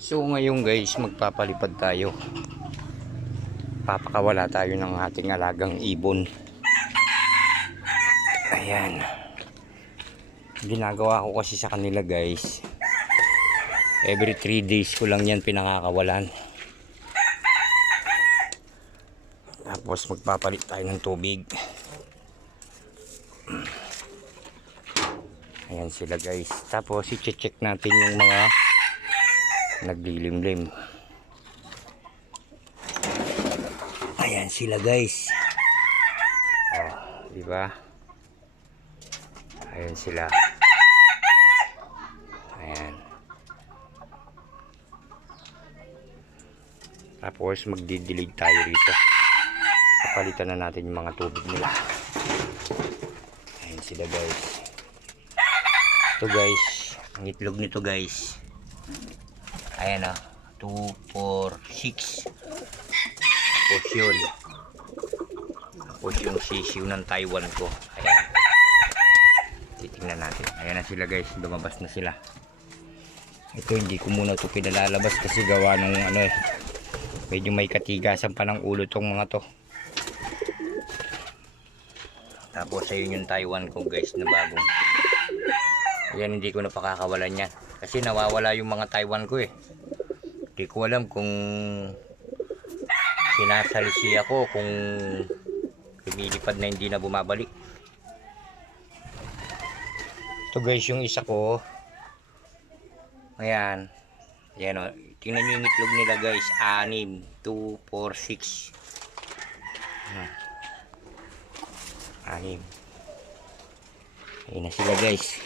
So ngayon guys, magpapalipad tayo. Papakawala tayo ng ating alagang ibon. Ayan. Ginagawa ko kasi sa kanila guys, every 3 days ko lang yan pinakakawalan. Tapos magpapalit tayo ng tubig. Ayan sila guys. Tapos i-check natin yung mga naglilimlim. Ayan sila guys. Oh, di ba? Ayan sila. Ayan. Tapos magdidilig tayo rito. Papalitan na natin yung mga tubig nila. Ayan sila guys. Ito guys, ang itlog nito guys. Ayan o, 2, 4, 6. Tapos yun. Tapos yung sisiw ng Taiwan ko. Ayan. Titingnan natin. Ayan na sila guys, lumabas na sila. Ito hindi ko muna ito pinalalabas kasi gawa ng ano eh. Medyo may katigasan pa ng ulo tong mga to. Tapos ayun yung Taiwan ko guys na bagong. Ayan, hindi ko na pakakawalan yan. Kasi nawawala yung mga Taiwan ko eh. Hindi ko alam kung sinasalisi ako, kung lumilipad na hindi na bumabalik. Ito guys yung isa ko. Ayan. Ayan o. Tingnan nyo yung itlog nila guys. 6, 2, 4, 6. 6. Ayan na sila guys.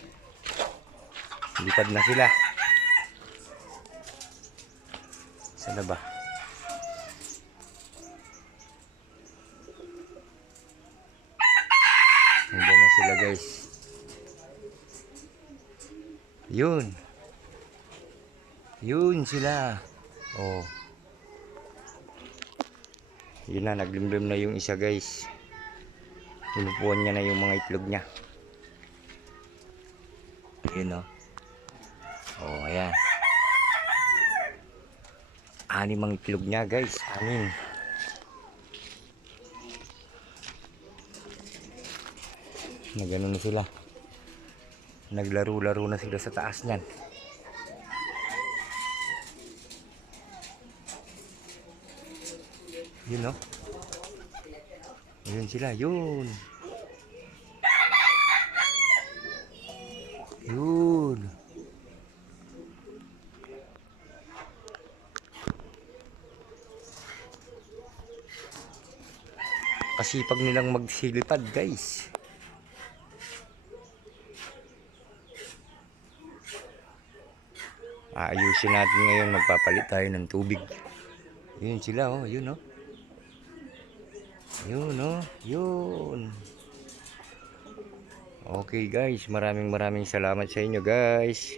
Lipad na sila. Sana ba? Nandiyan na sila guys. Yun. Yun sila. Oh. Yun na, naglimlim na yung isa guys. Tinupuan niya na yung mga itlog niya. Yun oh. Oh, ayan. 6 ang itlog niya guys. 6. Nagano na sila. Naglaro-laro na sila sa taas niyan. Yun oh. Yun sila. Yun. Yun. Kasipag nilang magsilipad guys. Ayusin natin ngayon, magpapalit tayo ng tubig. Yun sila oh, yun oh. Yun oh, yun. Okay guys, maraming salamat sa inyo guys.